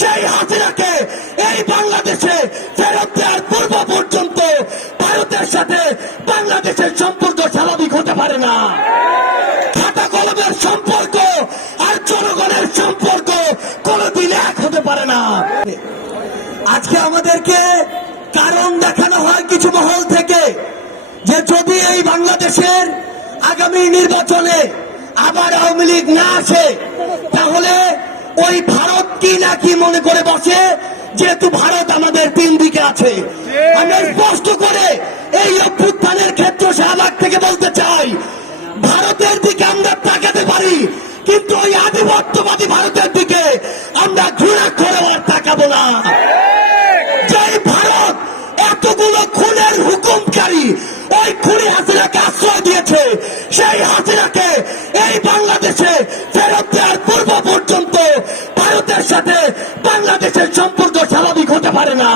সেই হাসিনাকে এই বাংলাদেশে ফেরত দেওয়ার পূর্ব পর্যন্ত ভারতের সাথে বাংলাদেশের সম্পর্ক স্বাভাবিক হতে পারে না। খাতা কলমের সম্পর্ক আর জনগণের সম্পর্ক কোনোদিন এক হতে পারে না। আজকে আমাদেরকে কারণ দেখানো হয় কিছু মহল থেকে যে যদি এই বাংলাদেশের আগামী নির্বাচনে আবার আওয়ামী লীগ না আসে তাহলে ওই ভারত কি না কি মনে করে বসে, যেহেতু ভারত আমাদের তিন দিকে আছে। আমরা স্পষ্ট করে এই অভ্যুত্থানের ক্ষেত্রে শাহবাগ থেকে বলতে চাই, ভারতের দিকে আমরা তাকাতে পারি কিন্তু ওই আধিপত্যবাদী ভারতের দিকে আমরা ঘৃণা করে আর তাকাবো না। যে ভারত এতগুলো খুনের হুকুমকারী ওই খুনি হাসিনাকে আশ্রয় দিয়েছে, সেই হাসিনাকে এই বাংলাদেশে ফেরত দেওয়ার পূর্ব পর্যন্ত ভারতের সাথে বাংলাদেশের সম্পর্ক স্বাভাবিক হতে পারে না।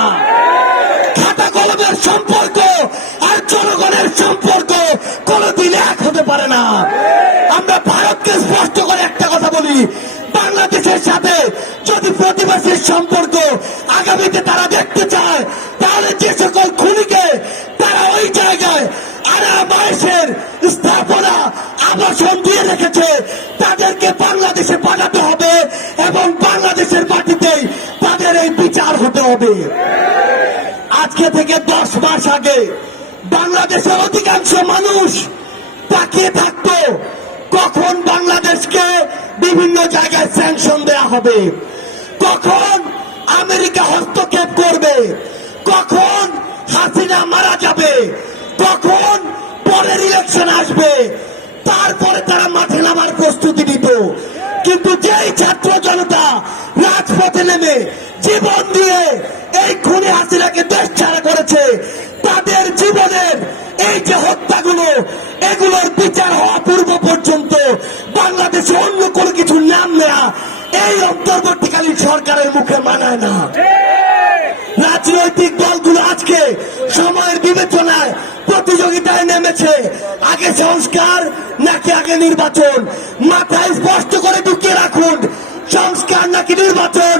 খাতা কলমের সম্পর্ক আর জনগণের সম্পর্ক কোনোদিন এক হতে পারে না। আমরা ভারতকে স্পষ্ট করে একটা কথা বলি, বাংলাদেশের সাথে যদি প্রতিবেশীর সম্পর্ক আগামীতে তারা দেখতে চায় তাহলে যে সকল খুনিকে তারা ওই জায়গায় আরামায়েশের স্থাপনা আবাসন দিয়ে রেখেছে তাদেরকে বাংলাদেশে পাঠাতে হবে এবং বাংলাদেশের মাটিতেই তাদের এই বিচার হতে হবে। আজকে থেকে 10 মাস আগে বাংলাদেশের অধিকাংশ মানুষ তাকিয়ে থাকতো কখন বাংলাদেশকে বিভিন্ন জায়গায় স্যাংশন দেয়া হবে, কখন আমেরিকা হস্তক্ষেপ করবে, কখন হাসিনা মারা যাবে, কখন পরের ইলেকশন আসবে, তারপরে তারা মাঠে নামার প্রস্তুতি নিত। কিন্তু যেই ছাত্র জনতা রাজপথে নেমে জীবন দিয়ে এই খুনি হাসিনাকে দেশ ছাড়া করেছে, তাদের জীবনের এই যে হত্যাগুলো এগুলোর বিচার হওয়া পূর্ব পর্যন্ত বাংলাদেশে অন্য কোনো কিছু নাম নেয়া এই অন্তর্বর্তীকালীন সরকারের মুখে মানায় না। রাজনৈতিক দলগুলো আজকে সময়ের বিবেচনায় প্রতিযোগিতায় নেমেছে, আগে সংস্কার নাকি আগে নির্বাচন। মাথায় স্পষ্ট করে ঢুকিয়ে রাখুন, সংস্কার নাকি নির্বাচন,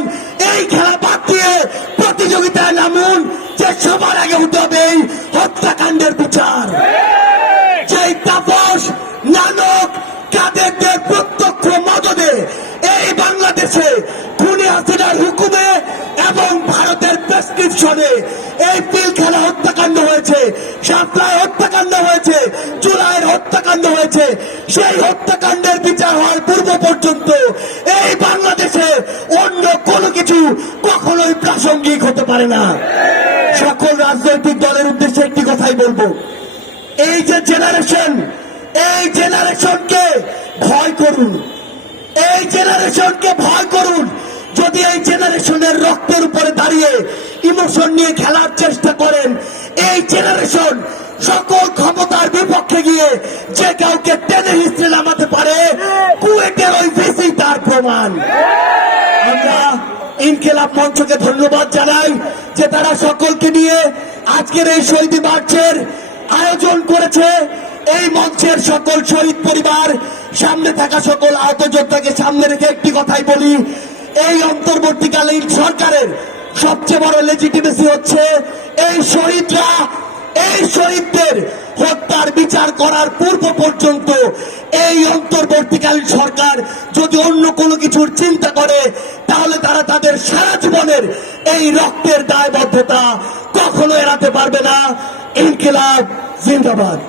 এই খেলা বাদ দিয়ে প্রতিযোগিতায় নামুন যে সবার আগে হতে হবে এই হত্যাকাণ্ডের বিচার। যেই তাপস নানক কাদেরদের প্রত্যক্ষ মদদে এই বাংলাদেশে খুনি হাসিনার হুকুমে এবং ভারতের প্রেসক্রিপশনে এই পিলখানা হত্যাকাণ্ড হয়েছে, শাপলায় হত্যাকাণ্ড হয়েছে, জুলাইয়ের হত্যাকাণ্ড হয়েছে, সেই হত্যাকাণ্ডের বিচার হওয়ার পূর্ব পর্যন্ত এই বাংলাদেশে অন্য কোনো কিছু কখনোই প্রাসঙ্গিক হতে পারে না। সকল রাজনৈতিক দলের উদ্দেশ্যে একটি কথাই বলবো, এই যে জেনারেশন, এই জেনারেশনকে ভয় করুন, এই জেনারেশনকে ভয় করুন। যদি এই জেনারেশনের রক্তের উপরে দাঁড়িয়ে ইমোশন নিয়ে খেলার চেষ্টা করেন, এই জেনারেশন সকল ক্ষমতার বিপক্ষে গিয়ে যে কাউকে টেনে হিস্ট্রি নামাতে পারে, কুয়েটের ওই ভিসি তার প্রমাণ। আমরা ইনকিলাব মঞ্চকে ধন্যবাদ জানাই যে তারা সকলকে নিয়ে আজকের এই শহীদ মার্চের আয়োজন করেছে। এই মঞ্চের সকল শহীদ পরিবার, সামনে থাকা সকল আহত যোদ্ধাকে সামনে রেখে একটি কথাই বলি, এই অন্তর্বর্তীকালীন সরকারের সবচেয়ে বড় লেজিটিমেসি হচ্ছে এই শহীদরা, এই শহীদদের হত্যার বিচার করার পূর্ব পর্যন্ত এই অন্তর্বর্তীকালীন সরকার যদি অন্য কোনো কিছুর চিন্তা করে তাহলে তারা তাদের সারা জীবনের এই রক্তের দায়বদ্ধতা কখনো এড়াতে পারবে না। ইনকিলাব জিন্দাবাদ।